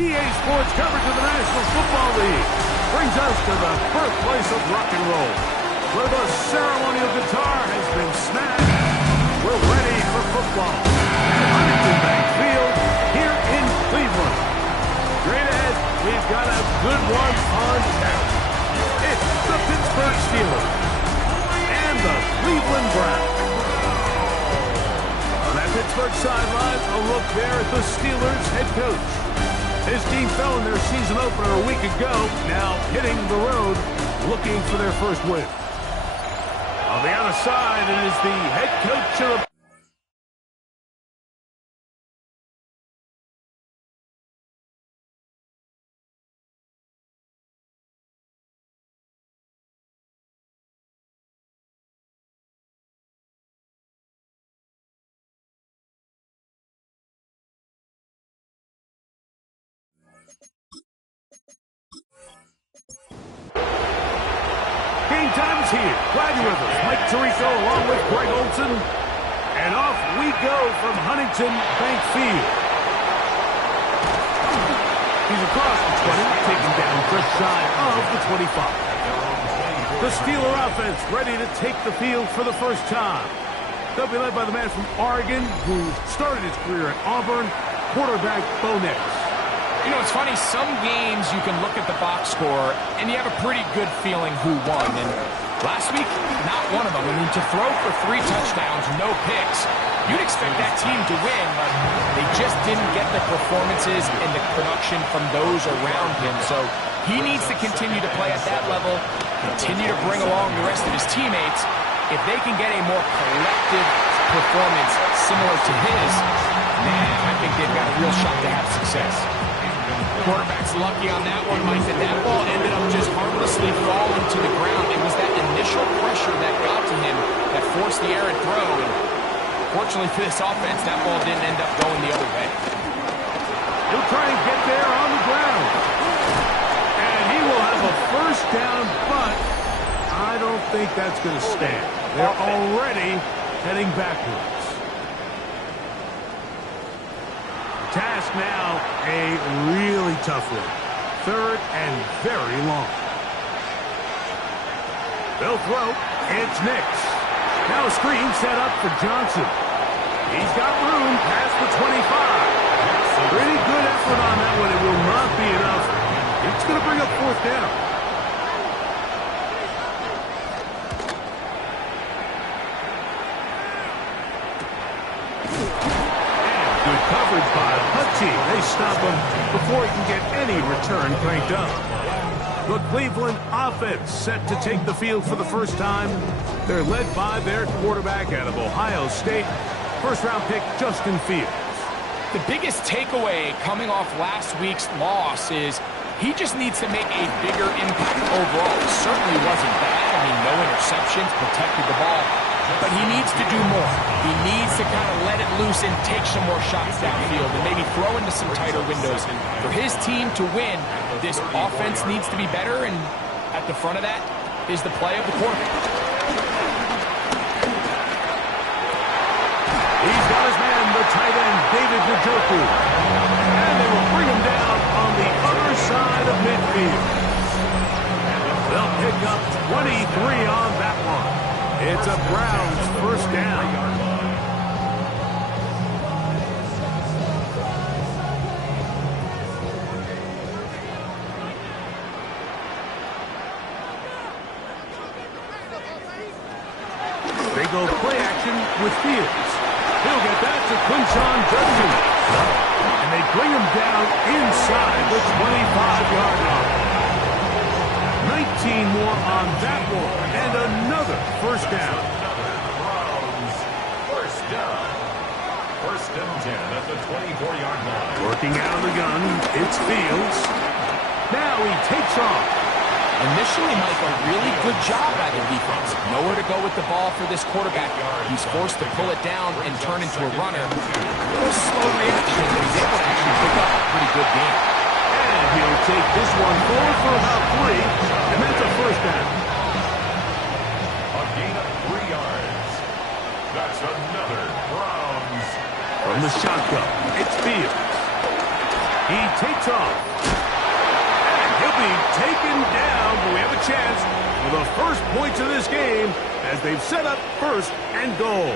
EA Sports coverage of the National Football League brings us to the birthplace of rock and roll, where the ceremonial guitar has been smashed. We're ready for football at Huntington Bank Field here in Cleveland. Straight ahead, we've got a good one on tap. It's the Pittsburgh Steelers and the Cleveland Browns. On that Pittsburgh sideline, a look there at the Steelers head coach. His team fell in their season opener a week ago, now hitting the road, looking for their first win. On the other side, it is the head coach of the Game time is here. Glad you're with us. Mike Tirico along with Greg Olson. And off we go from Huntington Bank Field. He's across the 20, taken down just shy of the 25. The Steeler offense ready to take the field for the first time. They'll be led by the man from Oregon who started his career at Auburn, quarterback Bo Nix. You know, it's funny, some games you can look at the box score and you have a pretty good feeling who won. And last week, not one of them. I mean, to throw for 3 touchdowns, no picks, you'd expect that team to win, but they just didn't get the performances and the production from those around him. So he needs to continue to play at that level, continue to bring along the rest of his teammates. If they can get a more collective performance similar to his, man, I think they've got a real shot to have success. Quarterback's lucky on that one, Mike, that ball ended up just harmlessly falling to the ground. It was that initial pressure that got to him that forced the errant throw. And fortunately for this offense, that ball didn't end up going the other way. He'll try and get there on the ground. And he will have a first down, but I don't think that's going to stand. They're already heading backwards. Task now, a really tough one. 3rd and very long. They'll throw. It's Nix. Now a screen set up for Johnson. He's got room past the 25. Pretty good effort on that one. It will not be enough. It's going to bring up 4th down. Good coverage by Hutchie. They stop him before he can get any return cranked up. The Cleveland offense set to take the field for the first time. They're led by their quarterback out of Ohio State, first-round pick Justin Fields. The biggest takeaway coming off last week's loss is he just needs to make a bigger impact overall. It certainly wasn't bad. I mean, no interceptions, protected the ball. But he needs to do more. He needs to kind of let it loose and take some more shots downfield and maybe throw into some tighter windows. For his team to win, this offense needs to be better, and at the front of that is the play of the quarterback. He's got his man, the tight end, David Njoku. And they will bring him down on the other side of midfield. They'll pick up 23 on that one. It's a Browns first down. They go play action with Fields. He'll get that to Quinshon Judkins. And they bring him down inside the 25-yard line. 19 more on that one, and another first down. First down. 1st and 10 at the 24-yard line. Working out of the gun, it's Fields. Now he takes off. Initially, Mike, a really good job by the defense. Nowhere to go with the ball for this quarterback. He's forced to pull it down and turn into a runner. A little slow reaction, but he's able to actually pick up a pretty good game. And he'll take this one forward for about 3, and that's a first down. A gain of 3 yards. That's another Browns. From the shotgun, it's Fields. He takes off. And he'll be taken down, but we have a chance for the first points of this game as they've set up first and goal.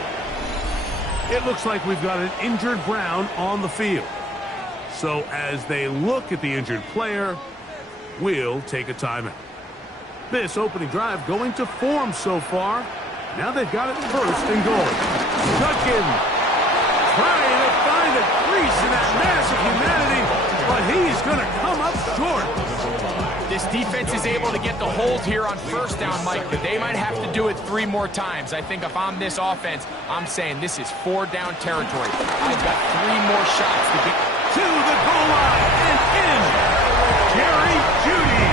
It looks like we've got an injured Brown on the field. So as they look at the injured player, we'll take a timeout. This opening drive going to form so far. Now they've got it first and goal. Duncan trying to find a crease in that mass of humanity, but he's going to come up short. This defense is able to get the hold here on first down, Mike, but they might have to do it 3 more times. I think if I'm this offense, I'm saying this is 4-down territory. I've got 3 more shots to get to the goal line and in. Jerry Jeudy.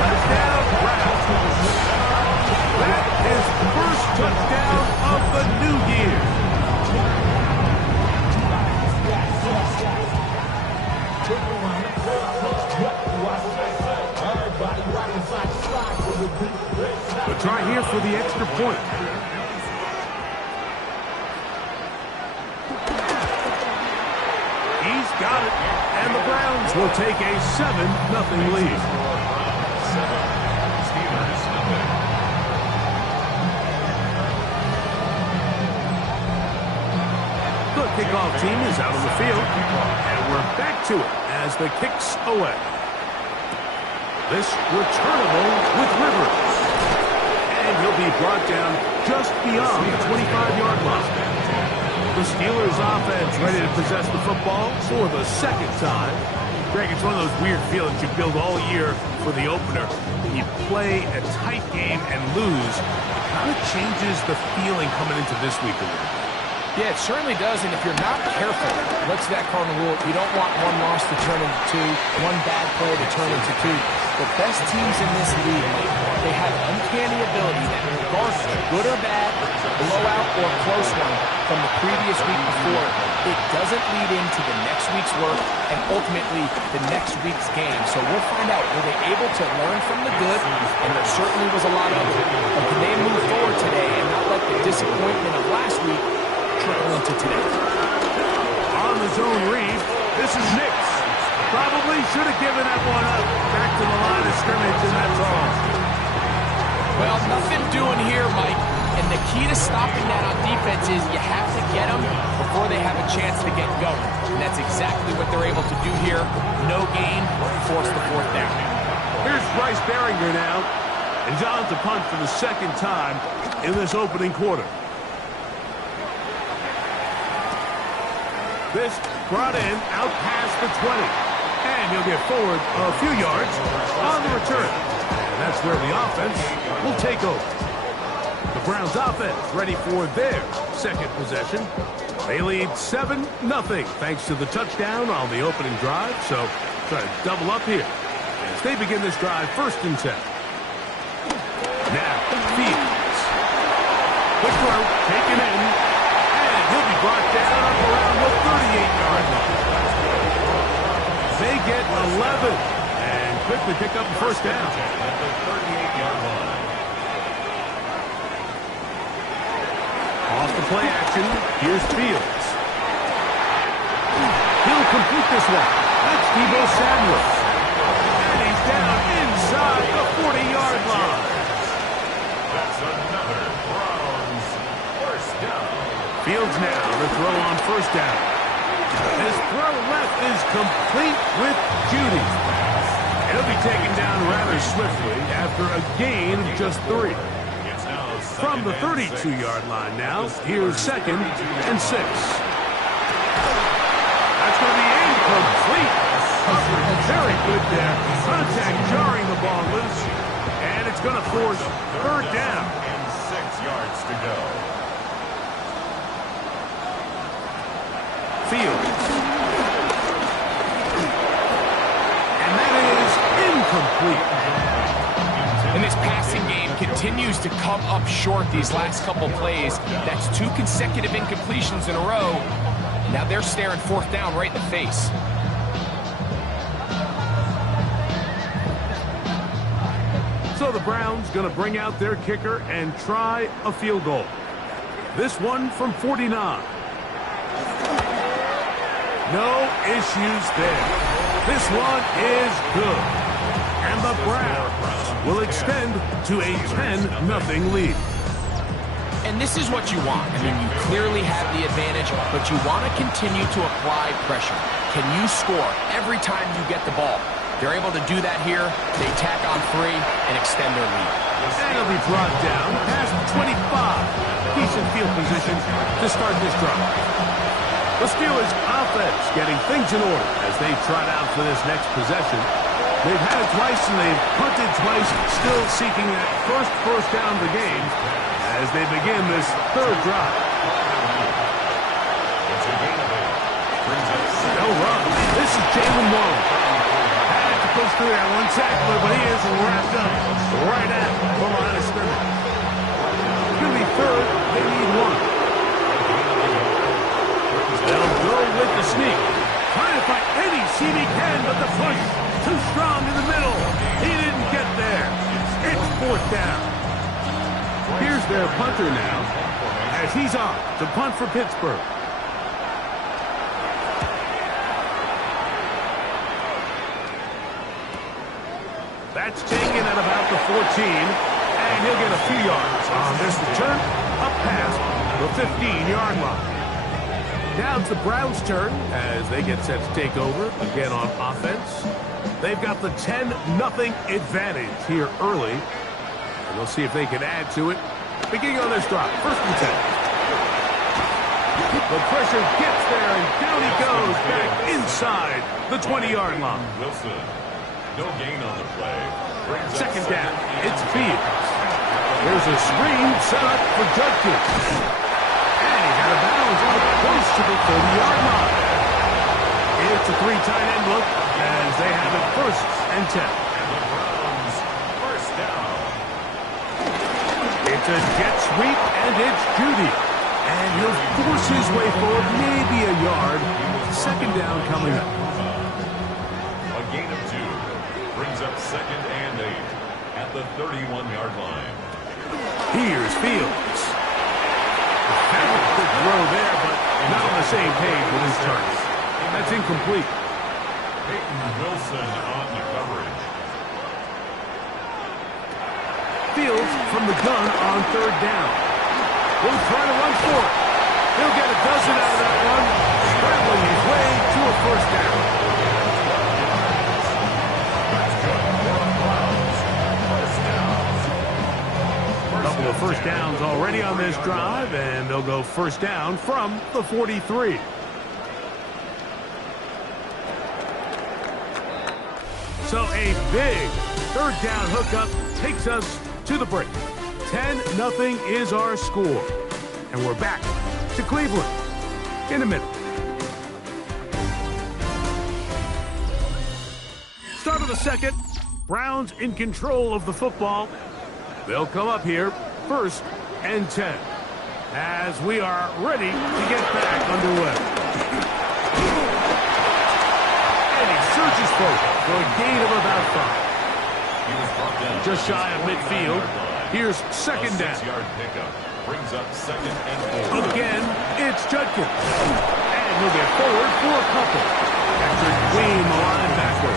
Touchdown, Browns. That is the first touchdown of the new year. But try here for the extra point. He's got it. And the Browns will take a 7-0 lead. The kickoff team is out on the field. And we're back to it as the kick's away. This returnable with Rivers. And he'll be brought down just beyond the 25-yard line. The Steelers offense ready to possess the football for the second time. Greg, it's one of those weird feelings you build all year for the opener. When you play a tight game and lose, it kind of changes the feeling coming into this week a little bit. Yeah, it certainly does, and if you're not careful, what's that cardinal rule? You don't want one loss to turn into 2, one bad play to turn into 2. The best teams in this league, they have uncanny ability that regardless, good or bad, blowout or close one from the previous week before, it doesn't lead into the next week's work and ultimately the next week's game. So we'll find out, were they able to learn from the good, and there certainly was a lot of it, but can they move forward today and not let the disappointment of last week trickle into today? On the zone read, this is Nix. Probably should have given that one up. Back to the line of scrimmage, and that's all. Well, nothing doing here, Mike. And the key to stopping that on defense is you have to get them before they have a chance to get going. And that's exactly what they're able to do here. No gain, force the 4th down. Here's Bryce Behringer now. And John to punt for the second time in this opening quarter. This brought in out past the 20. And he'll get forward a few yards on the return. And that's where the offense will take over. The Browns offense ready for their second possession. They lead 7-0 thanks to the touchdown on the opening drive. So try to double up here as they begin this drive 1st and 10. Now, Fields. Quick throw, taken in. And he'll be brought down up around the 38-yard line. They get 11 and quickly pick up the 1st down. At the 38-yard line. Off the play action, here's Fields. He'll complete this one. That's Deebo Samuel. And he's down inside the 40-yard line. That's another Browns 1st down. Fields now, the throw on 1st down. His throw left is complete with Jeudy. He'll be taken down rather swiftly after a gain of just 3. From the 32-yard line now, here's 2nd and 6. That's going to be incomplete. Very good there. Contact jarring the ball loose. And it's going to force 3rd down. And 6 yards to go. Fields. And that is incomplete. And this passing game continues to come up short these last couple plays. That's 2 consecutive incompletions in a row. Now they're staring 4th down right in the face. So the Browns going to bring out their kicker and try a field goal. This one from 49. No issues there. This one is good. And the Browns will extend to a 10-0 lead. And this is what you want. I mean, you clearly have the advantage, but you want to continue to apply pressure. Can you score every time you get the ball? They're able to do that here. They tack on 3 and extend their lead. And he'll be brought down past 25. Decent field position to start this drive. The Steelers offense getting things in order as they trot out for this next possession. They've had it twice and they've punted twice, still seeking that first down of the game as they begin this third drive. No run. This is Jalen Warren. Had to push through that one tackler, but he is wrapped up right at the line of scrimmage. It's going to be third. They need 1. They'll go with the sneak. Trying to find any seam he can, but the push too strong in the middle. He didn't get there. It's 4th down. Here's their punter now as he's off to punt for Pittsburgh. That's taken at about the 14, and he'll get a few yards on this return up past the 15-yard line. Now it's the Browns' turn as they get set to take over again on offense. They've got the 10-0 advantage here early. And we'll see if they can add to it. Beginning on this drive, 1st and 10. The pressure gets there, and down he goes back inside the 20-yard line. Wilson, no gain on the play. 2nd down, it's Fields. There's a screen set up for Judkins. And he's out of bounds up close to the 30-yard line. It's a 3 tight end look as they have it 1st and 10. It's a jet sweep, and it's Judy. And he'll force his way forward, maybe a yard. 2nd down coming up. A gain of 2 brings up 2nd and 8 at the 31-yard line. Here's Fields. That was a good throw there, but not on the same page with his target. That's incomplete. Peyton Wilson on the coverage. Fields from the gun on 3rd down. Will try to run for it. He'll get a dozen out of that one, scrambling his way to a 1st down. A couple of 1st downs already on this drive, and they'll go 1st down from the 43. So a big 3rd down hookup takes us to the break. 10-0 is our score. And we're back to Cleveland in a minute. Start of the 2nd. Browns in control of the football. They'll come up here 1st and 10 as we are ready to get back underway. And he surges forward for a gain of about 5. Just shy of midfield. Here's 2nd down. 6-yard pickup brings up 2nd and 4. Again, it's Judkins. And he'll get forward for a couple. After Queen, the linebacker.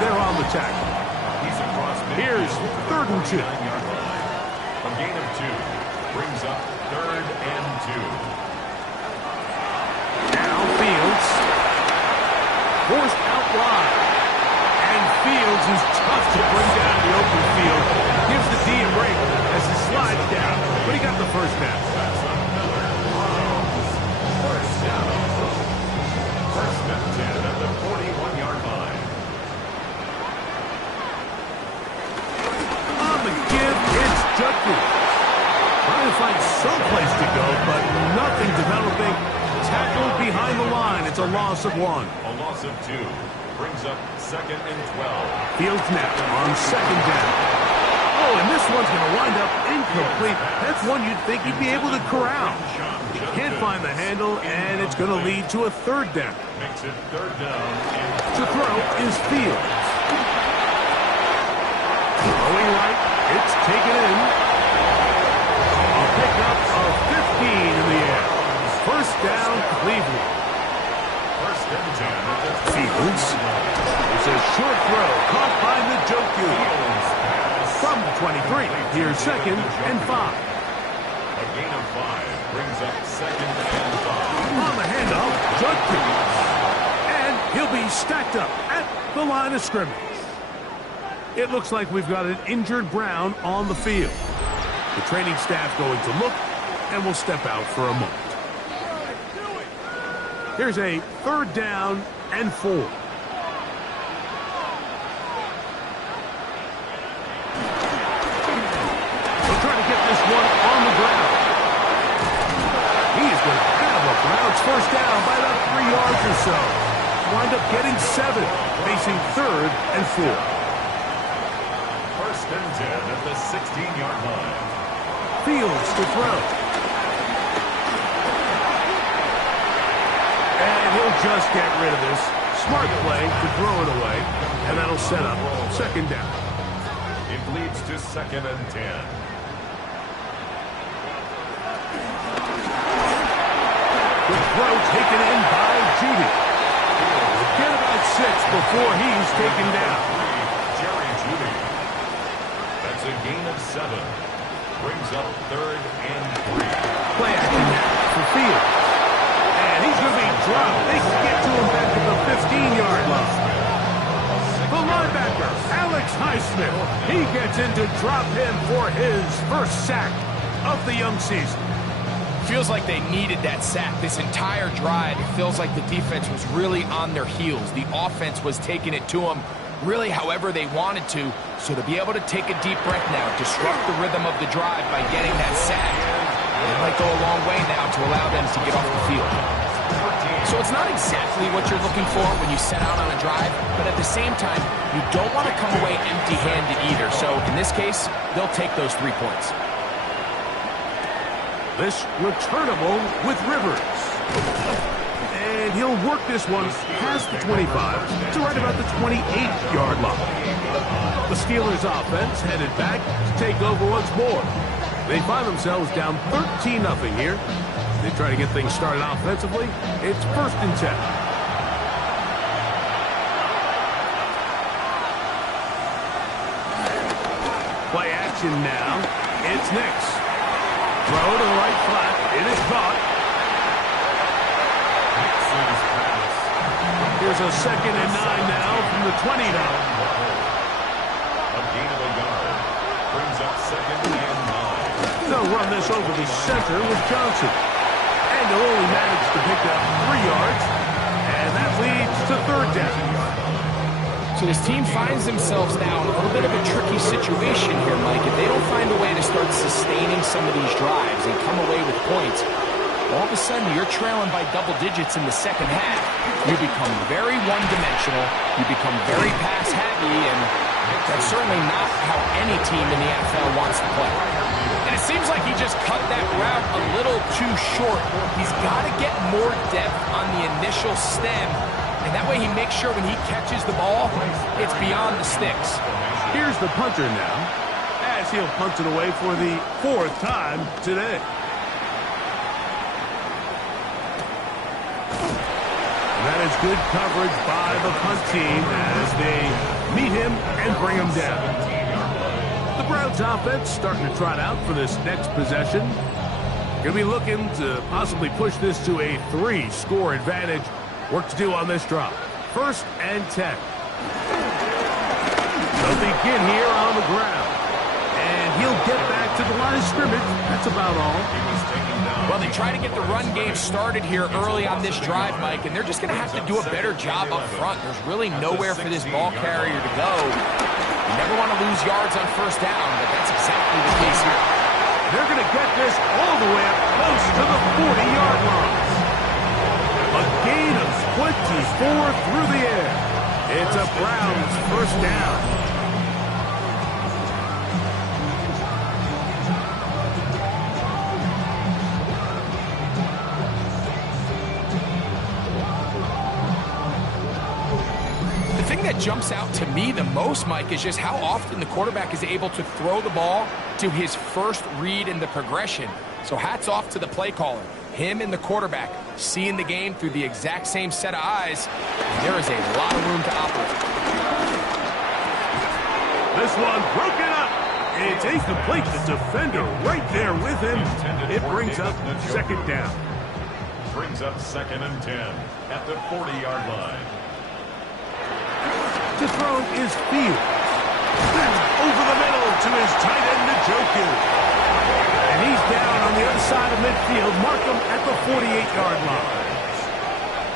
They're on the tackle. He's across midfield. Here's 3rd and 2. 9-yard line. A gain of 2 brings up 3rd and 2. Now Fields. Forced out wide. And Fields is tough to bring down the open field. Gives the D a break as he slides down. But he got the 1st down. That's another first down. 1st and 10 at the 41-yard line. On the give, it's Judkins. Trying to find some place to go, but nothing developing. Tackled behind the line. It's a loss of 1. A loss of 2 brings up 2nd and 12. Fields now on 2nd down. Oh, and this one's going to wind up incomplete. That's one you'd think he'd be able to corral. He can't find the handle, and it's going to lead to a 3rd down. Makes it 3rd down. To throw is Fields. Throwing right, it's taken in. A pickup of 15 in the air. 1st down, Cleveland. 1st and 10. Fields It's a short throw caught by the Joku. From the 23, here's 2nd and 5. A gain of 5 brings up 2nd and 5. On the handoff, Joku. And he'll be stacked up at the line of scrimmage. It looks like we've got an injured Brown on the field. The training staff going to look and will step out for a moment. Here's a 3rd down and 4. They'll try to get this one on the ground. He's going to have a Browns 1st down by about 3 yards or so. Wind up getting 7, facing 3rd and 4. 1st and 10 at the 16-yard line. Fields to throw. And he'll just get rid of this. Smart play to throw it away. And that'll set up 2nd down. It leads to 2nd and 10. The throw taken in by Judy. We'll get about 6 before he's taken down. Jerry Judy. That's a gain of 7. Brings up 3rd and 3. Play action now for Fields. And he's going to be dropped. They can get to him back at the 15-yard line. The linebacker, Alex Highsmith. He gets in to drop him for his 1st sack of the young season. Feels like they needed that sack. This entire drive, it feels like the defense was really on their heels. The offense was taking it to them really however they wanted to. So to be able to take a deep breath now, disrupt the rhythm of the drive by getting that sack, it might go a long way now to allow them to get off the field. So it's not exactly what you're looking for when you set out on a drive, but at the same time, you don't want to come away empty-handed either. So in this case, they'll take those 3 points. This returnable with Rivers. And he'll work this one past the 25 to right about the 28-yard line. The Steelers offense headed back to take over once more. They find themselves down 13-0 here. They try to get things started offensively. It's 1st and 10. Play action now. It's Nix. Throw to the right flat. It is caught. Here's a 2nd and 9 now from the 20 now. A gain of a yard. Brings up 2nd and 9. They'll run this over the center with Johnson. And they'll only manage to pick up 3 yards. And that leads to 3rd down. So this team finds themselves now in a little bit of a tricky situation here, Mike. If they don't find a way to start sustaining some of these drives and come away with points, all of a sudden you're trailing by double digits in the 2nd half. You become very one-dimensional. You become very pass-heavy, and that's certainly not how any team in the NFL wants to play. And it seems like he just cut that route a little too short. He's got to get more depth on the initial stem, and that way he makes sure when he catches the ball, it's beyond the sticks. Here's the punter now, as he'll punt it away for the 4th time today. And that is good coverage by the punt team as they meet him and bring him down. The Browns offense starting to trot out for this next possession. Going to be looking to possibly push this to a 3-score advantage. Work to do on this drop. 1st and 10. They'll begin here on the ground. And he'll get back to the line of scrimmage. That's about all. Well, they try to get the run game started here early on this drive, Mike, and they're just going to have to do a better job up front. There's really nowhere for this ball carrier to go. You never want to lose yards on 1st down, but that's exactly the case here. They're going to get this all the way up close to the 40-yard line. A gain of 24 through the air. It's a Browns 1st down. That jumps out to me the most, Mike, is just how often the quarterback is able to throw the ball to his first read in the progression. So hats off to the play caller. Him and the quarterback seeing the game through the exact same set of eyes. There is a lot of room to operate. This one broken up. It's incomplete. The defender right there with him. It brings up second down. Brings up 2nd and 10 at the 40-yard line. To throw is Fields. That's over the middle to his tight end, Njoku. And he's down on the other side of midfield. Mark him at the 48-yard line.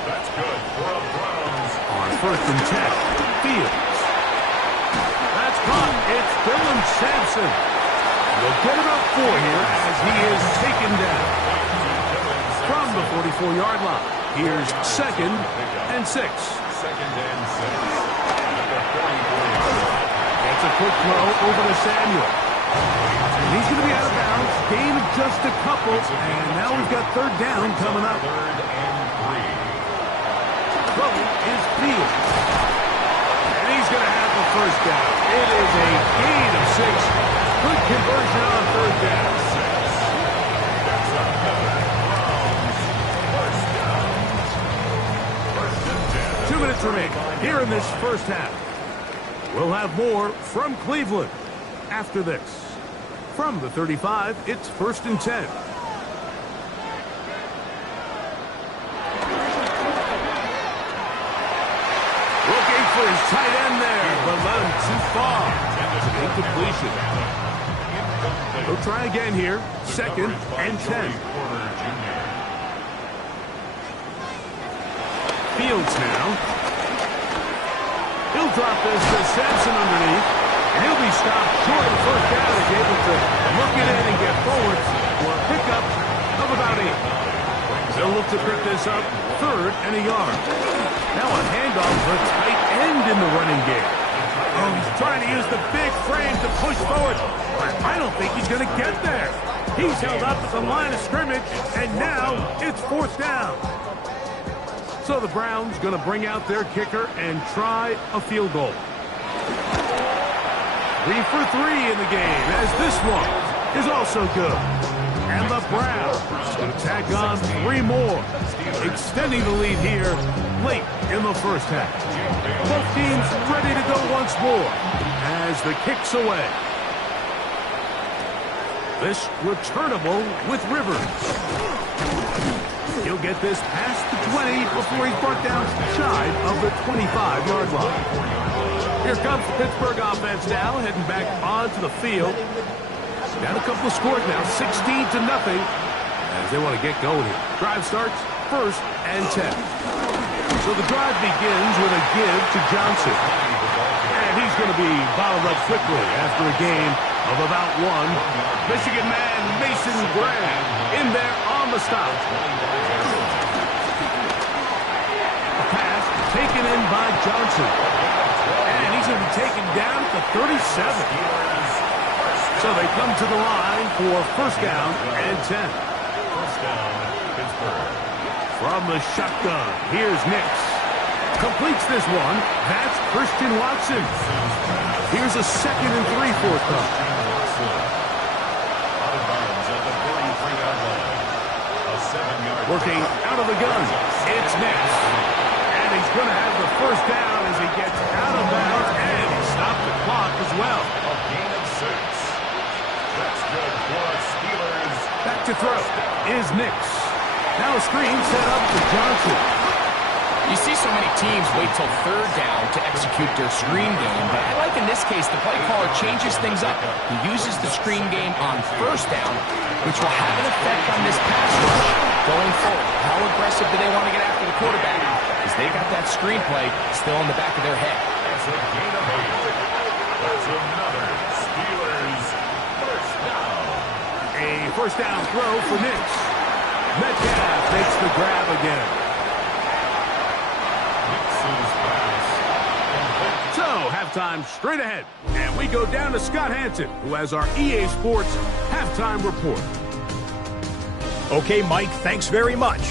That's good for a Browns. On 1st and 10, Fields. That's caught. It's Dylan Sampson. They'll get about 4 here as he is taken down. From the 44-yard line, here's 2nd and 6. 2nd and 6 at the 44-yard line. It's a quick throw over to Samuel. And he's going to be out of bounds. Gain of just a couple. And now we've got 3rd down coming up. 3rd and 3. Throw is Fields. And he's going to have the 1st down. It is a gain of 6. Good conversion on 3rd down. That's another Browns. 1st down. 1st and 10. 2 minutes remaining here in this first half. We'll have more from Cleveland after this. From the 35, it's 1st and 10. Looking for his tight end there, but let him too far. Incompletion. He'll try again here. 2nd and 10. Fields now. He'll drop this to Sampson underneath, and he'll be stopped short of 1st down. He's able to look it in and get forward for a pickup of about 8. They'll look to pick this up 3rd and a yard. Now a handoff for tight end in the running game. Oh, he's trying to use the big frame to push forward, but I don't think he's going to get there. He's held up at the line of scrimmage, and now it's 4th down. So the Browns going to bring out their kicker and try a field goal. 3 for 3 in the game, as this one is also good. And the Browns going to tack on 3 more, extending the lead here late in the first half. Both teams ready to go once more as the kick's away. This returnable with Rivers. He'll get this past the 20 before he's brought down shy of the 25-yard line. Here comes the Pittsburgh offense now, heading back onto the field. Down a couple of scores now, 16-0, as they want to get going here. Drive starts 1st and 10. So the drive begins with a give to Johnson. And he's going to be bottled up quickly after a game of about 1. Michigan man Mason Graham in there on the stop. A pass taken in by Johnson. And he's going to be taken down at the 37. So they come to the line for 1st down and 10. 1st down, Pittsburgh. From the shotgun, here's Nix. Completes this one. That's Christian Watson. Here's a 2nd and 3 for a come. Out of bounds at the 33-yard line. A 7-yard. Working out of the gun, it's Nix. And he's going to have the 1st down as he gets out of bounds, and he stopped the clock as well. A gain of 6. That's good for Steelers. Back to throw is Nix. Now a screen set up for Johnson. You see so many teams wait till 3rd down to execute their screen game, but I like in this case the play caller changes things up. He uses the screen game on 1st down, which will have an effect on this pass rush going forward. How aggressive do they want to get after the quarterback? Because they got that screen play still in the back of their head. That's a gain of 8. That's another Steelers 1st down. A 1st down throw for Nix. Metcalf makes the grab again. So, halftime straight ahead. And we go down to Scott Hansen, who has our EA Sports halftime report. Okay, Mike, thanks very much.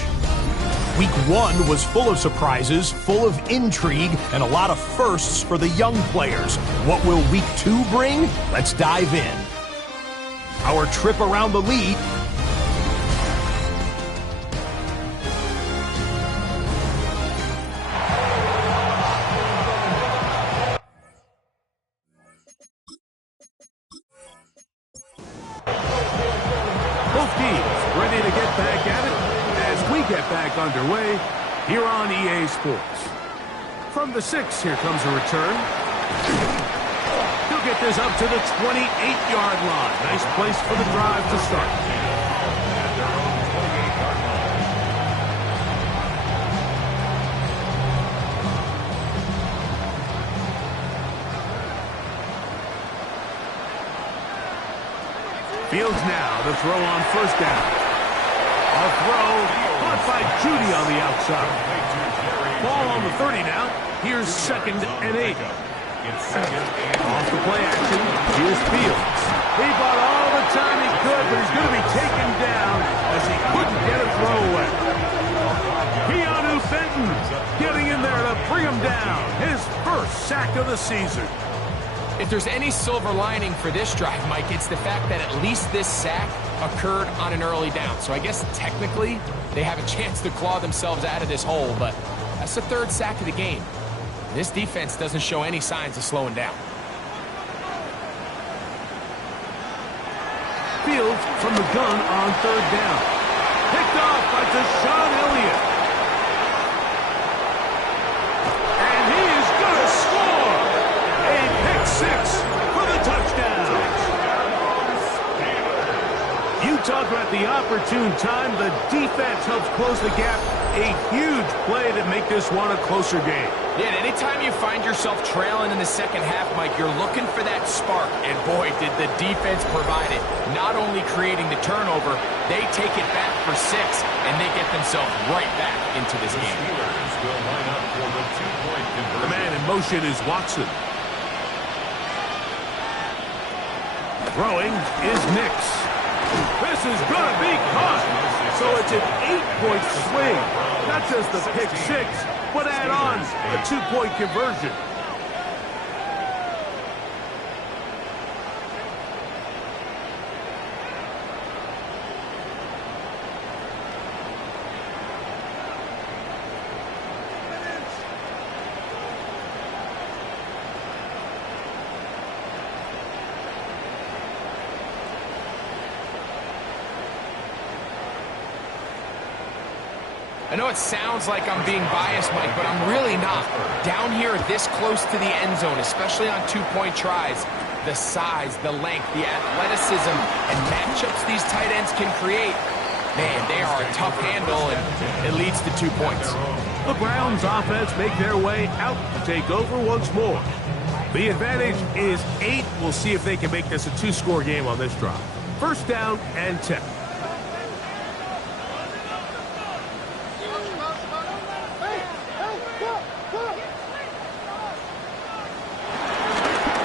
Week 1 was full of surprises, full of intrigue, and a lot of firsts for the young players. What will Week 2 bring? Let's dive in. Our trip around the league get back at it as we get back underway here on EA Sports. From the 6, here comes a return. He'll get this up to the 28-yard line. Nice place for the drive to start. At their own 28-yard line. Fields now to throw on first down. A throw caught by Judy on the outside. Ball on the 30 now. Here's 2nd and 8. It's 2nd and 8. Off the play action, here's Fields. He bought all the time he could, but he's going to be taken down as he couldn't get a throw away. Keanu Benton getting in there to bring him down. His first sack of the season. If there's any silver lining for this drive, Mike, it's the fact that at least this sack occurred on an early down. So I guess technically they have a chance to claw themselves out of this hole, but that's the 3rd sack of the game. This defense doesn't show any signs of slowing down. Fields from the gun on 3rd down. Picked off by Deshaun Elliott. And he is going to score. A pick 6 for the touchdown. You talk about the opportune time. The defense helps close the gap. A huge play to make this one a closer game. Yeah, and anytime you find yourself trailing in the second half, Mike, you're looking for that spark. And boy, did the defense provide it. Not only creating the turnover, they take it back for 6, and they get themselves right back into this game. Steelers will line up for the 2-point conversion. The man in motion is Watson. Throwing is Nix. This is going to be caught. So it's an 8-point swing. Not just the pick 6, but add on a 2-point conversion. I know it sounds like I'm being biased, Mike, but I'm really not. Down here this close to the end zone, especially on 2-point tries, the size, the length, the athleticism, and matchups these tight ends can create, man, they are a tough handle, and it leads to 2 points. The Browns offense make their way out to take over once more. The advantage is 8. We'll see if they can make this a 2-score game on this drive. First down and 10.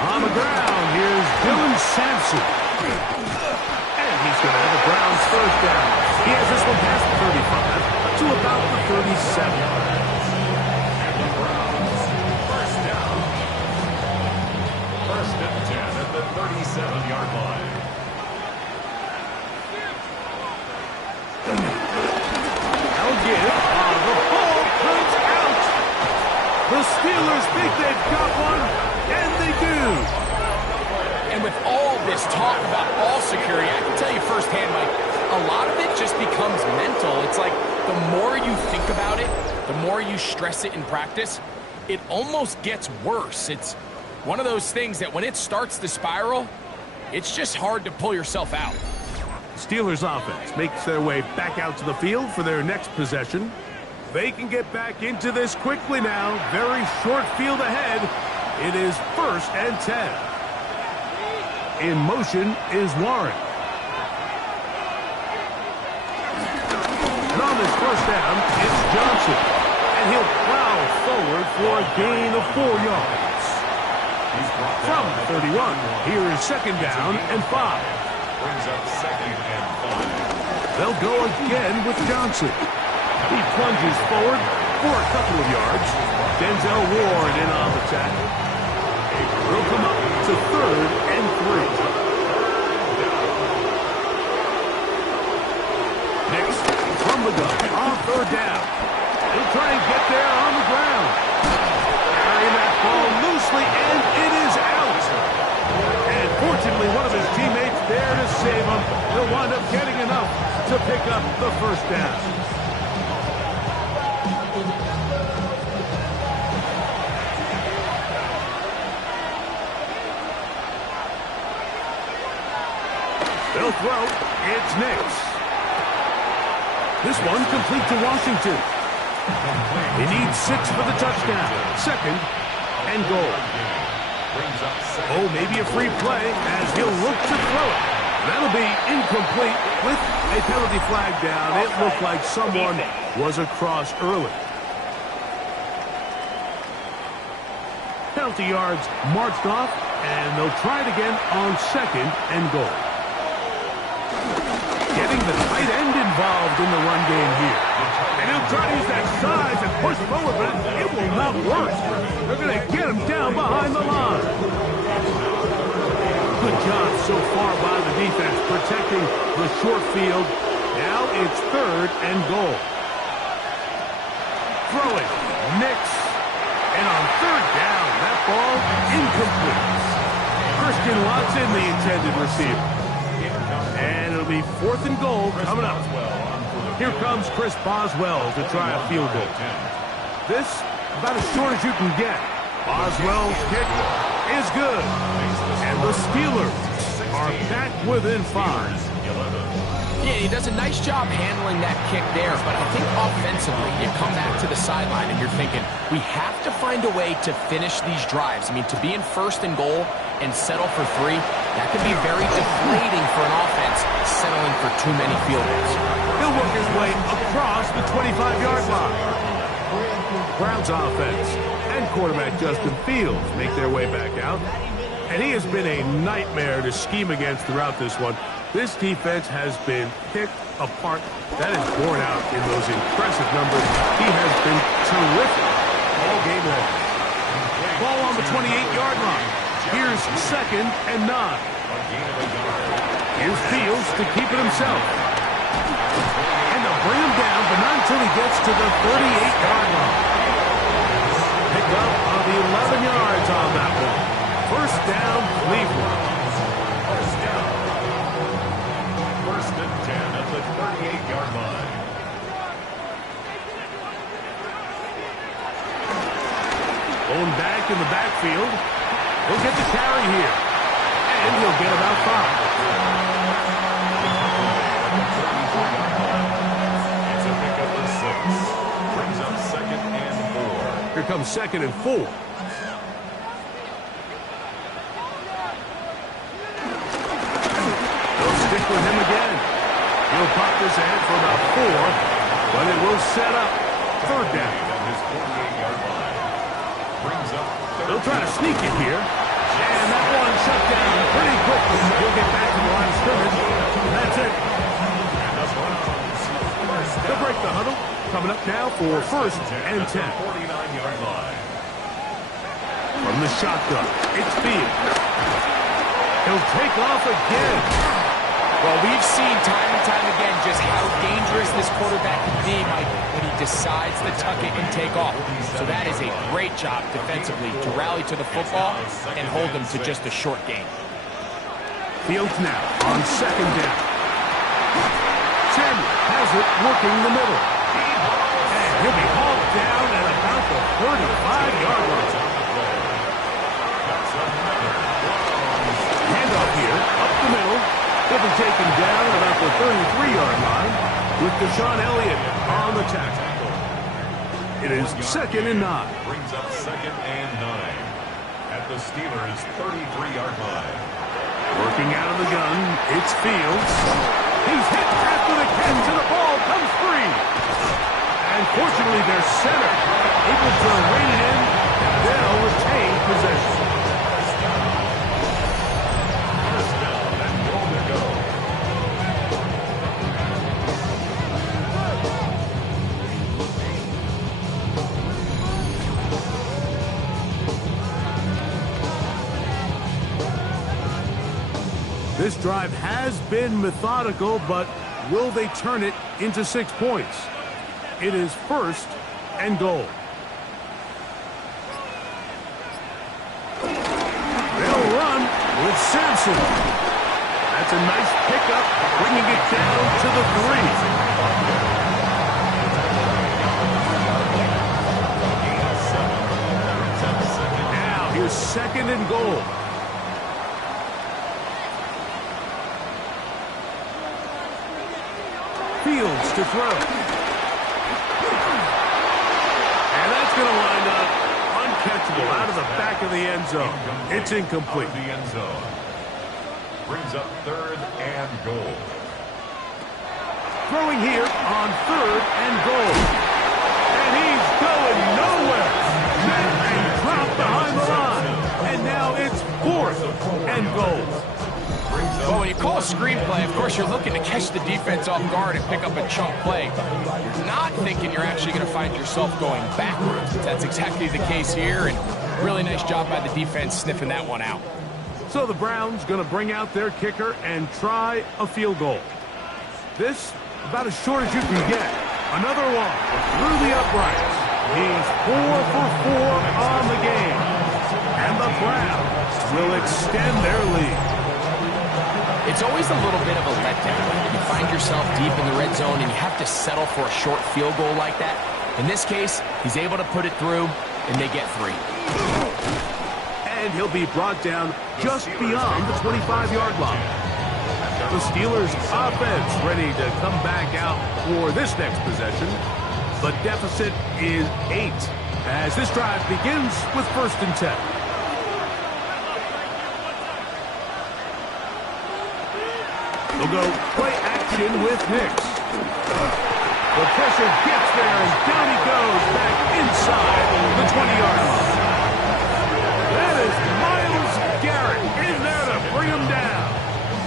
On the ground, here's Dylan Sampson. And he's going to have the Browns first down. He has this one past the 35 to about the 37. And the Browns, first down. 1st and 10 at the 37-yard line. I'll give. The ball comes out. The Steelers think they've got one, and they do. And with all this talk about ball security, I can tell you firsthand, Mike, a lot of it just becomes mental. It's like the more you think about it, the more you stress it in practice, it almost gets worse. It's one of those things that when it starts to spiral, it's just hard to pull yourself out. Steelers offense makes their way back out to the field for their next possession. They can get back into this quickly now. Very short field ahead. It is 1st and 10. In motion is Warren. And on this first down, it's Johnson. And he'll plow forward for a gain of 4 yards. From 31, here is 2nd down and 5. Brings up 2nd and 5. They'll go again with Johnson. He plunges forward for a couple of yards. Denzel Ward in on the tackle. They'll come up to 3rd and 3. Next, from the gun on 3rd down. He'll try and get there on the ground. Carrying that ball loosely, and it is out. And fortunately, one of his teammates there to save him. He'll wind up getting enough to pick up the first down. They'll throw. It's Nix. This one complete to Washington. He needs 6 for the touchdown. Second and goal. Oh, maybe a free play as he'll look to throw it. That'll be incomplete with a penalty flag down. It looked like someone was across early. Penalty yards marched off, and they'll try it again on second and goal. Getting the tight end involved in the run game here. And he'll try to use that size and push forward, but it will not work. They're going to get him down behind the line. Good job so far by the defense protecting the short field. Now it's third and goal. Throwing. Nix. And on third down, that ball incomplete. Christian Watson, the intended receiver. And it'll be fourth and goal coming up. Here comes Chris Boswell to try a field goal. This about as short as you can get. Boswell's kick is good. And the Steelers are back within 5. Yeah, he does a nice job handling that kick there, but I think offensively, you come back to the sideline and you're thinking, we have to find a way to finish these drives. I mean, to be in first and goal and settle for 3, that can be very deflating for an offense settling for too many field goals. He'll work his way across the 25-yard line. Browns offense and quarterback Justin Fields make their way back out. And he has been a nightmare to scheme against throughout this one. This defense has been picked apart. That is borne out in those impressive numbers. He has been terrific all game long. Ball on the 28-yard line. Here's second and 9. Here's Fields to keep it himself. And they'll bring him down, but not until he gets to the 38-yard line. Pick up of 11 yards on that one. First down, Cleveland. First and 10 at the 38-yard line. Going back in the backfield. He'll get the carry here. And he'll get about 5. It's a pickup of 6. Brings up second and 4. Here comes second and 4. Stick with him again. He'll pop this ahead for about 4, but it will set up third down. His 48-yard line. Brings up They'll try to sneak it here. And that one shut down pretty quickly. He'll get back to the line of scrimmage. That's it. They'll break the huddle. Coming up now for first and 10. 49-yard line. From the shotgun, it's Fields. He'll take off again. Well, we've seen time and time again just how dangerous this quarterback can be, Mike, when he decides to tuck it and take off. So that is a great job defensively to rally to the football and hold them to just a short gain. Fields now on second down. Samuel has it working the middle. And he'll be hauled down at about the 35-yard line. Handoff here, up the middle. He'll be taken down at about the 33-yard line with Deshaun Elliott on the tackle. It is second and 9. Brings up second and 9 at the Steelers' 33-yard line. Working out of the gun, it's Fields. He's hit after the catch, and the ball comes free. And fortunately, their center able to rein it in, and they'll retain possession. This drive has been methodical, but will they turn it into 6 points? It is first and goal. They'll run with Sampson. That That's a nice pickup, bringing it down to the 3. Now here's 2nd and goal. Fields to throw. And that's going to wind up uncatchable out of the back of the end zone. It's incomplete. The end zone. Brings up 3rd and goal. Throwing here on 3rd and goal. And he's going nowhere. And dropped behind the line. And now it's 4th and goal. Well, when you call a screenplay, of course, you're looking to catch the defense off guard and pick up a chunk play. You're not thinking you're actually going to find yourself going backwards. That's exactly the case here, and really nice job by the defense sniffing that one out. So the Browns going to bring out their kicker and try a field goal. This, about as short as you can get. Another one through the uprights. He's 4 for 4 on the game. And the Browns will extend their lead. It's always a little bit of a letdown when you find yourself deep in the red zone and you have to settle for a short field goal like that. In this case, he's able to put it through, and they get 3. And he'll be brought down just beyond the 25-yard line. The Steelers' offense ready to come back out for this next possession. The deficit is 8 as this drive begins with 1st and 10. They'll go play action with Nix. The pressure gets there, and down he goes back inside the 20-yard line. That is Myles Garrett in there to bring him down.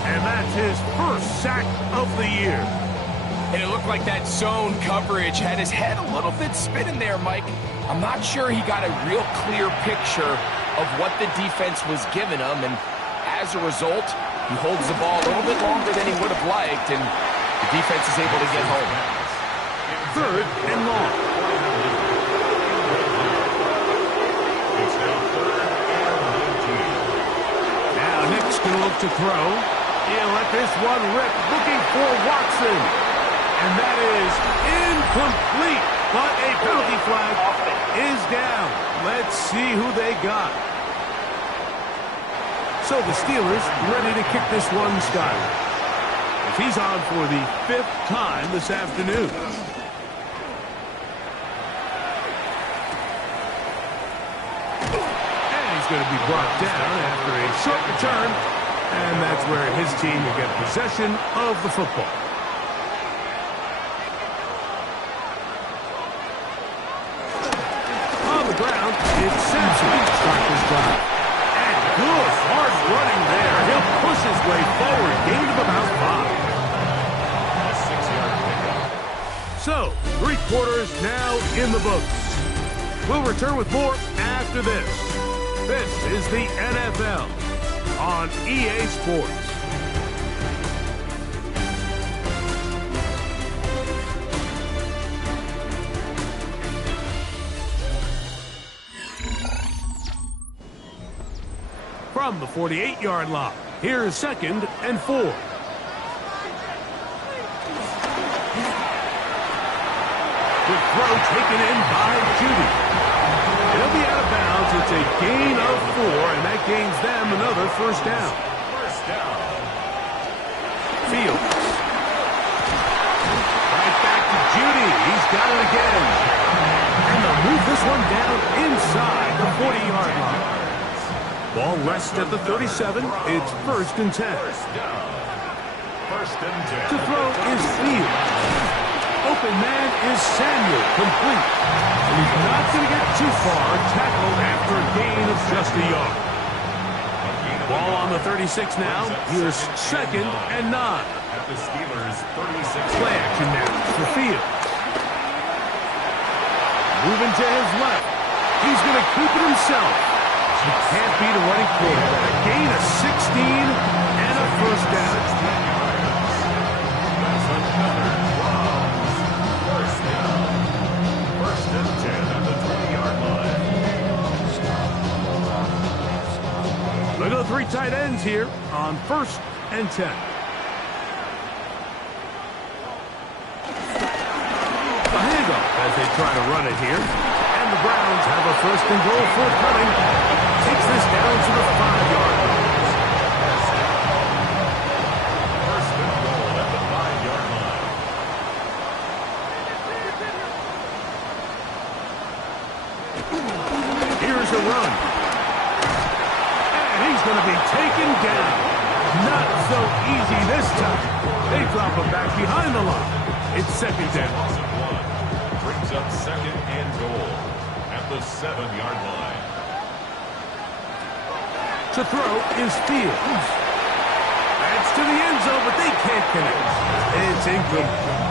And that's his 1st sack of the year. And it looked like that zone coverage had his head a little bit spinning there, Mike. I'm not sure he got a real clear picture of what the defense was giving him, and as a result, he holds the ball a little bit longer than he would have liked, and the defense is able to get home. 3rd and long. Now Nick's going to look to throw. He'll let this one rip, looking for Watson. And that is incomplete, but a penalty flag is down. Let's see who they got. So the Steelers ready to kick this one skyward. As he's on for the 5th time this afternoon. And he's going to be brought down after a short return. And that's where his team will get possession of the football. On the ground, it's Sampson to start this drive. Good hard running there. He'll push his way forward. Gain of about 5. A 6-yard pickup. So, 3 quarters now in the books. We'll return with more after this. This is the NFL on EA Sports. From the 48-yard line, here's 2nd and 4. Good throw taken in by Judy. It'll be out of bounds. It's a gain of 4, and that gains them another 1st down. 1st down. Fields. Right back to Judy. He's got it again. And they'll move this one down inside the 40-yard line. Ball rests at the 37. It's 1st and 10. 1st down. 1st and 10. To throw is Fields. Open man is Samuel, complete. And he's not going to get too far, tackled after a gain of just a yard. Ball on the 36 now. Here's 2nd and 9. At the Steelers' 36. Play action now for Fields. Moving to his left. He's going to keep it himself. He can't beat a running quarterback. Gain of 16 and a 1st down. That's another drop. 1st down. 1st and 10 at the 20-yard line. Look at the 3 tight ends here on 1st and 10. A handoff as they try to run it here. And the Browns have a first and goal forthcoming. Takes this down to the 5-yard line. First and goal at the 5-yard line. Here's a run. And he's going to be taken down. Not so easy this time. They drop him back behind the line. It's second down. Brings up second and goal at the 7-yard line. To throw is Fields. That's to the end zone, but they can't connect. It's incomplete.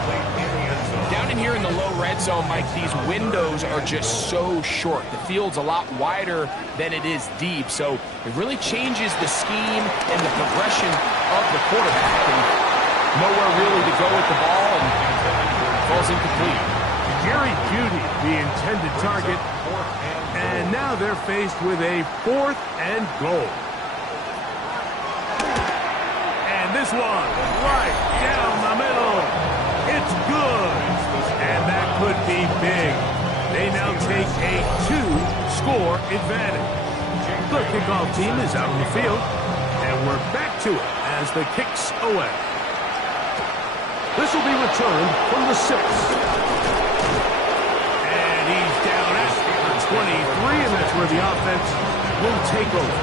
Down in here in the low red zone, Mike, these windows are just so short. The field's a lot wider than it is deep, so it really changes the scheme and the progression of the quarterback. And nowhere really to go with the ball, and falls incomplete. Jerry Jeudy, the intended target, and now they're faced with a 4th and goal. And this one, right down the middle. It's good. And that could be big. They now take a 2-score advantage. The kickoff team is out on the field, and we're back to it as the kick's away. This will be returned from the 6. And he's down at the 23, and that's where the offense will take over.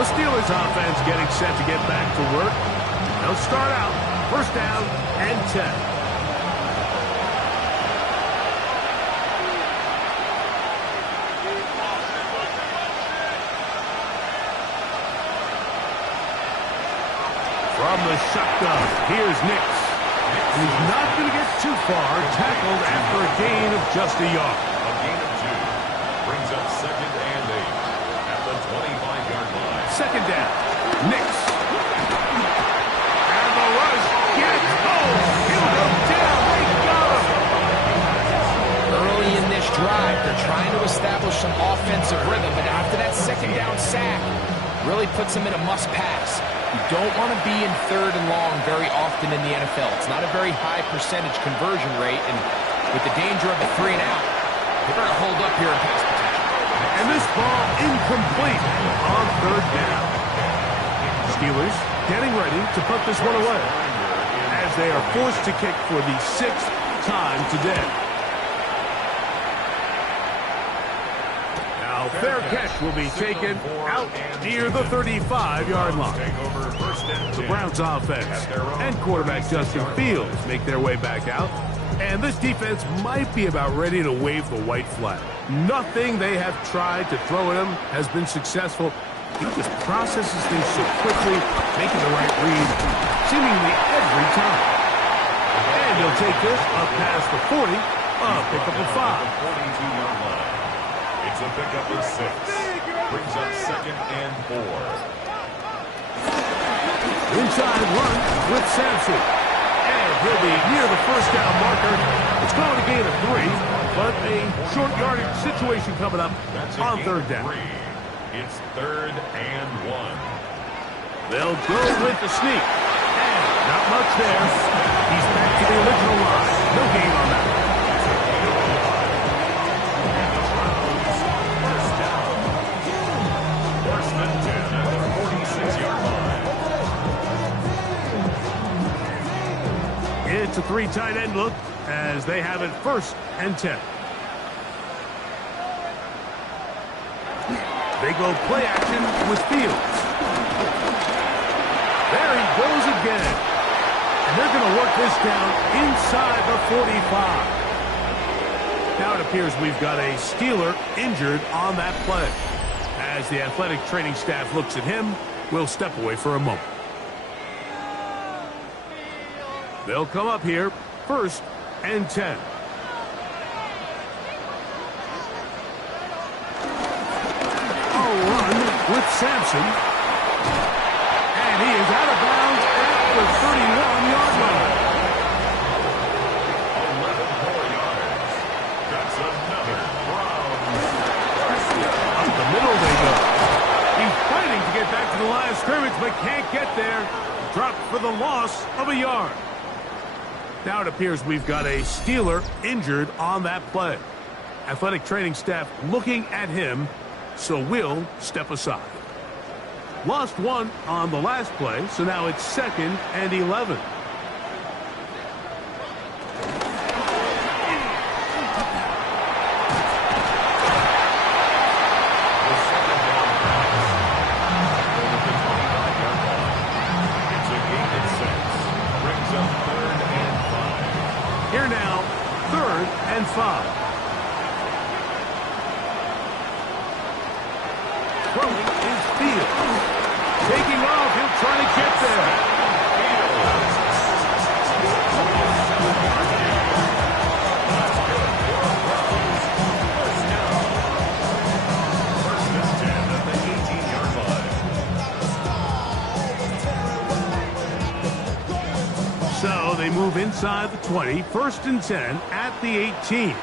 The Steelers offense getting set to get back to work. They'll start out first down and 10. From the shotgun, here's Nix. He's not going to get too far, tackled after a gain of just a yard. A gain of 2 brings up second and 8 at the 25-yard line. Second down, Nix. And the rush gets home. He'll go down. They got him. Early in this drive, they're trying to establish some offensive rhythm, but after that second down sack, really puts them in a must-pass. You don't want to be in 3rd and long very often in the NFL. It's not a very high percentage conversion rate, and with the danger of a 3 and out, they better hold up here in pass protection. And this ball incomplete on 3rd down. Steelers getting ready to put this one away as they are forced to kick for the 6th time today. Now, fair catch will be taken out near the 35-yard line. The Browns offense and quarterback Justin Fields make their way back out. And this defense might be about ready to wave the white flag. Nothing they have tried to throw at him has been successful. He just processes things so quickly, making the right read seemingly every time. And he'll take this up past the 40, pick up a 5. 42-yard line. It's a pickup of 6. Brings up second and 4. Inside run with Sampson. And he'll be near the first down marker. It's going to gain a 3, but a short yardage situation coming up on 3rd down. 3. It's 3rd and 1. They'll go with the sneak. And not much there. He's back to the original line. No gain on that. First and 10 at the 46-yard line. It's a 3 tight end look as they have it first and 10. They go play action with Fields. There he goes again. And they're going to work this down inside the 45. Now it appears we've got a Steeler injured on that play. As the athletic training staff looks at him, we'll step away for a moment. They'll come up here first and 10. With Sampson. And he is out of bounds at the 31-yard line. 11 more yards. That's another Browns. Up the middle they go. He's fighting to get get back to the line of scrimmage, but can't get there. Dropped for the loss of a yard. Now it appears we've got a Steeler injured on that play. Athletic training staff looking at him, so we'll step aside. Lost one on the last play, so now it's 2nd and 11. Here now, 3rd and 5. Throwing is Fields. Taking off, he'll try to get there. First and 10 at the 18-yard line. So they move inside the 20, 1st and 10 at the 18.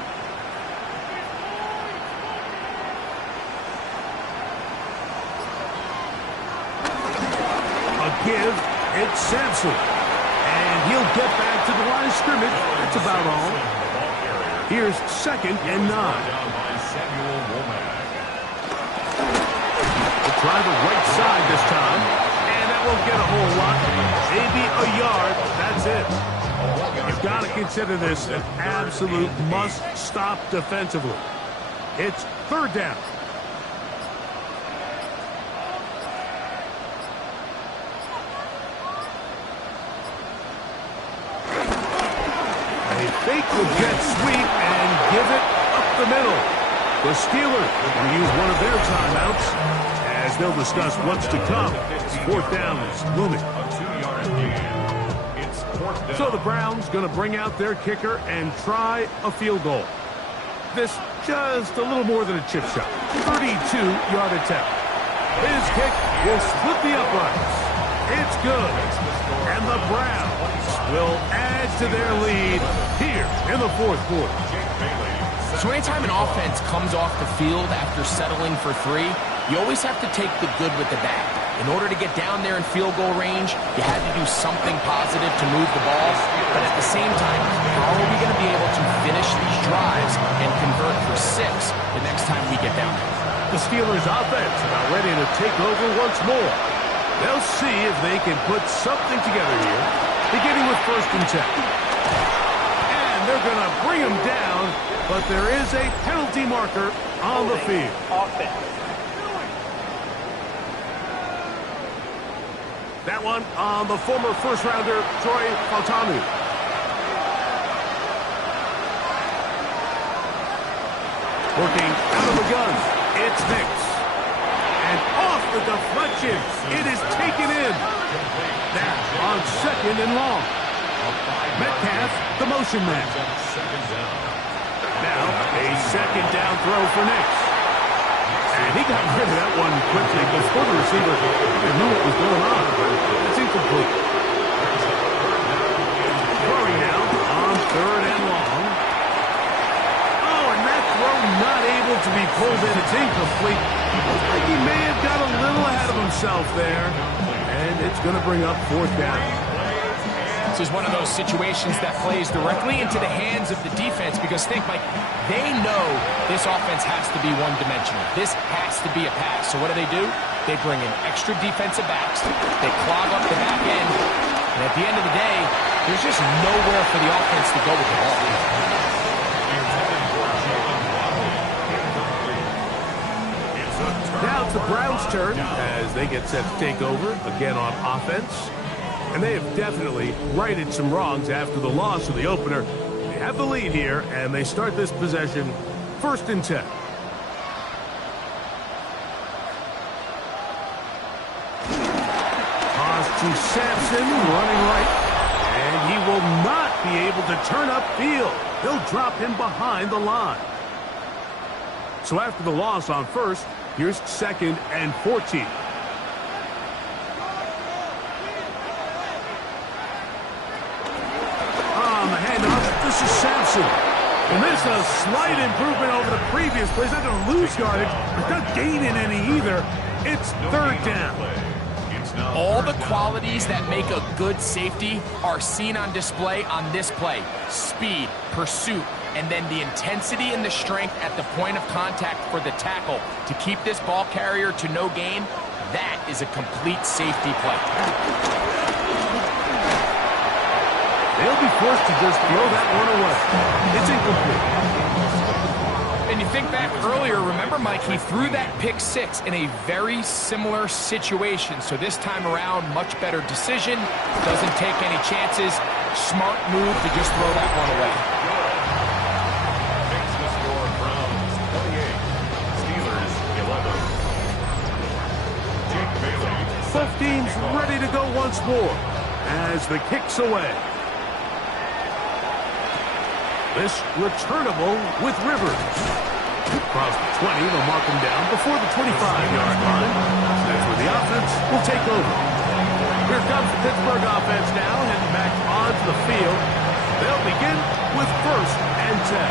Give, it's Sampson. And he'll get back to the line of scrimmage. That's about all. Here's 2nd and 9. We'll try the right side this time. And that won't get a whole lot. Maybe a yard. That's it. You've got to consider this an absolute must-stop defensively. It's 3rd down. Fake will jet sweep and give it up the middle. The Steelers will use one of their timeouts as they'll discuss what's to come. 4th down is looming. So the Browns going to bring out their kicker and try a field goal. This just a little more than a chip shot. 32-yard attempt. His kick will split the uprights. It's good. And the Browns will add to their lead here in the 4th quarter. So anytime an offense comes off the field after settling for 3, you always have to take the good with the bad. In order to get down there in field goal range, you had to do something positive to move the ball. But at the same time, how are we going to be able to finish these drives and convert for 6 the next time we get down there? The Steelers offense about ready to take over once more. They'll see if they can put something together here, beginning with 1st and 10. And they're going to bring him down, but there is a penalty marker on the field. That one on the former first-rounder, Troy Fautanu. Working out of the gun, it's Hicks. And off the deflection, it is taken in. Now on 2nd and long. Metcalf, the motion man. Now a 2nd down throw for Nix. And he got rid of that one quickly before the receiver knew what was going on. It's incomplete. Throwing now on 3rd and long. Oh, and that throw not able to be pulled in. It's incomplete. Looks like he may have got a little ahead of himself there. And it's going to bring up 4th down. This is one of those situations that plays directly into the hands of the defense because think, Mike, they know this offense has to be one-dimensional. This has to be a pass. So what do? They bring in extra defensive backs. They clog up the back end. And at the end of the day, there's just nowhere for the offense to go with the ball. Now it's the Browns' turn as they get set to take over again on offense. And they have definitely righted some wrongs after the loss of the opener. They have the lead here, and they start this possession 1st and 10. Toss to Sampson, running right. And he will not be able to turn upfield. They'll drop him behind the line. So after the loss on 1st, here's 2nd and 14. This is Sampson. And this is a slight improvement over the previous plays. Not going to lose yardage, but not gaining any either. It's third down. All the qualities that make a good safety are seen on display on this play. Speed, pursuit, and then the intensity and the strength at the point of contact for the tackle to keep this ball carrier to no gain. That is a complete safety play. They'll be forced to just throw that one away. It's incomplete. And you think back earlier, remember, Mike, he threw that pick six in a very similar situation. So this time around, much better decision. Doesn't take any chances. Smart move to just throw that one away. Makes the score Browns 28, Steelers 11. Jake Bailey. Both teams ready to go once more as the kick's away. This returnable with Rivers. Across the 20, they'll mark him down before the 25-yard line. That's where the offense will take over. Here comes the Pittsburgh offense now, heading back onto the field. They'll begin with 1st and 10.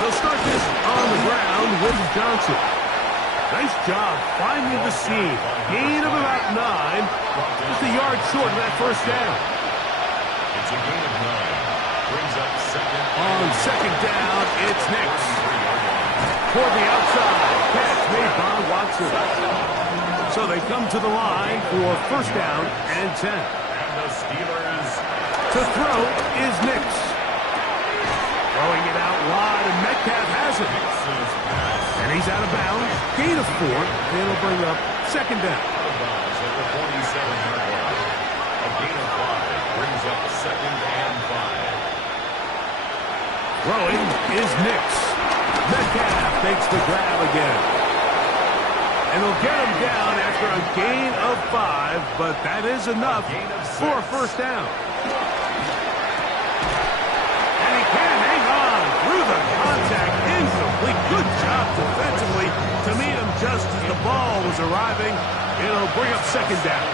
They'll start this on the ground with Johnson. Nice job finding the seam. Gain of about 9. Just a yard short of that first down. It's a gain of 9. Brings up second. On second down, it's Nix. Toward the outside. Catch made by Watson. So they come to the line for 1st down and 10. And the Steelers. To throw is Nix. Throwing it out wide, and Metcalf has it. And he's out of bounds. Gain of 4. It'll bring up 2nd down. Out of bounds at the 47-yard line. A gain of 5 brings up 2nd and 5. Throwing is Nix. Metcalf takes the grab again. And he'll get him down after a gain of 5, but that is enough for a 1st down. And he can hang on through the contact. Incomplete. Good job defensively to meet him just as the ball was arriving. It'll bring up 2nd down.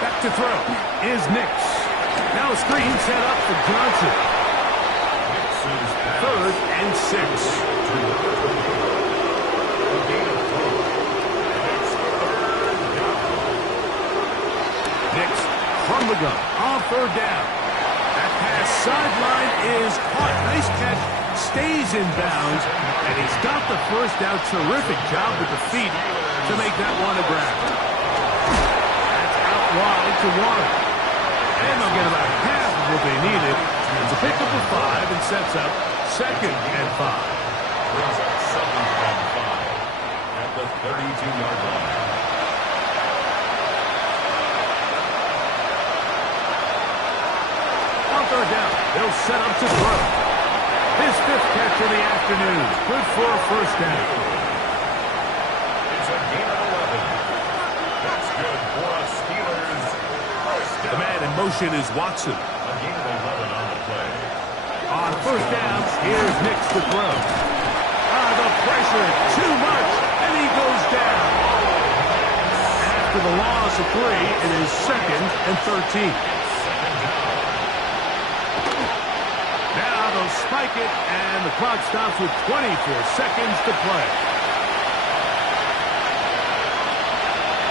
Back to throw is Nix. Now a screen set up for Johnson. 3rd and 6. Nix from the gun on 3rd down. That pass sideline is caught. Nice catch. Stays in bounds. And he's got the 1st down. Terrific job with the feet to make that one a grab. Wide to Warren. And they'll get about half of what they needed. It's a pickup of 5 and sets up 2nd and 5. Brings up 2nd and 5 at the 32-yard line. On 3rd down, they'll set up to throw. His 5th catch of the afternoon. Good for a 1st down. It's a gain of 11. That's good for a Steelers 1st down. The man in motion is Watson. A gain of 11 on the play. On 1st down, here's Nix to throw. The pressure, too much, and he goes down. After the loss of 3, it is 2nd and 13. Now they'll spike it, and the clock stops with 24 seconds to play.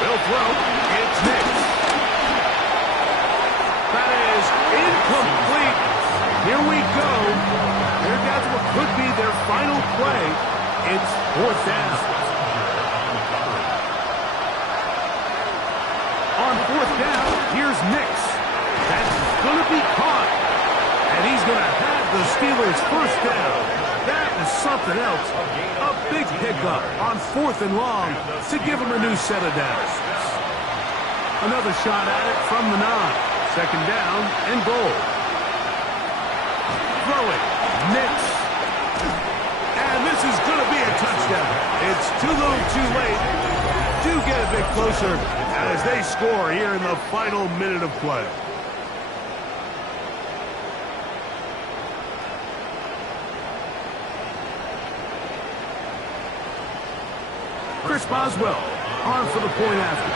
They'll throw. It's Nix. That is incomplete. Here we go. Here goes what could be their final play. It's 4th down. On 4th down, here's Nix. That's going to be caught. And he's going to have the Steelers' 1st down. That is something else. A big pickup on 4th and long to give him a new set of downs. Another shot at it from the 9. 2nd down and goal. Throwing. Nix. And this is going to be a touchdown. It's too little too late. Do get a bit closer as they score here in the final minute of play. Chris Boswell on for the point after.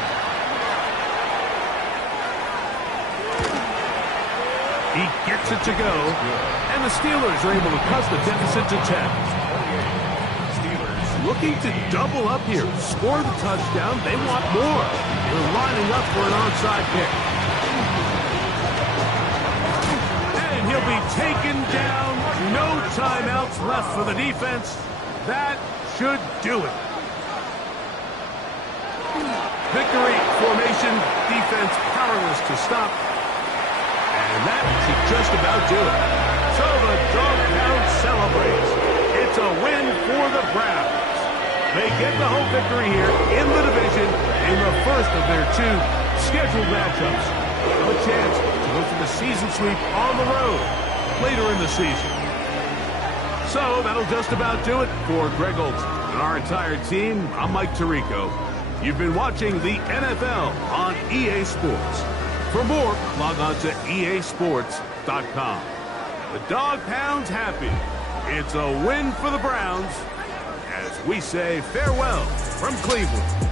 He gets it to go, and the Steelers are able to cut the deficit to 10. Steelers Looking to double up here, score the touchdown. They want more. They're lining up for an onside kick. And he'll be taken down. No timeouts left for the defense. That should do it. Victory formation, defense powerless to stop. And that should just about do it. So the Dog Pound celebrates. It's a win for the Browns. They get the home victory here in the division in the first of their two scheduled matchups. No chance to go for the season sweep on the road later in the season. So that'll just about do it for Greg Olson and our entire team. I'm Mike Tirico. You've been watching the NFL on EA Sports. For more, log on to easports.com. The Dog Pound's happy. It's a win for the Browns as we say farewell from Cleveland.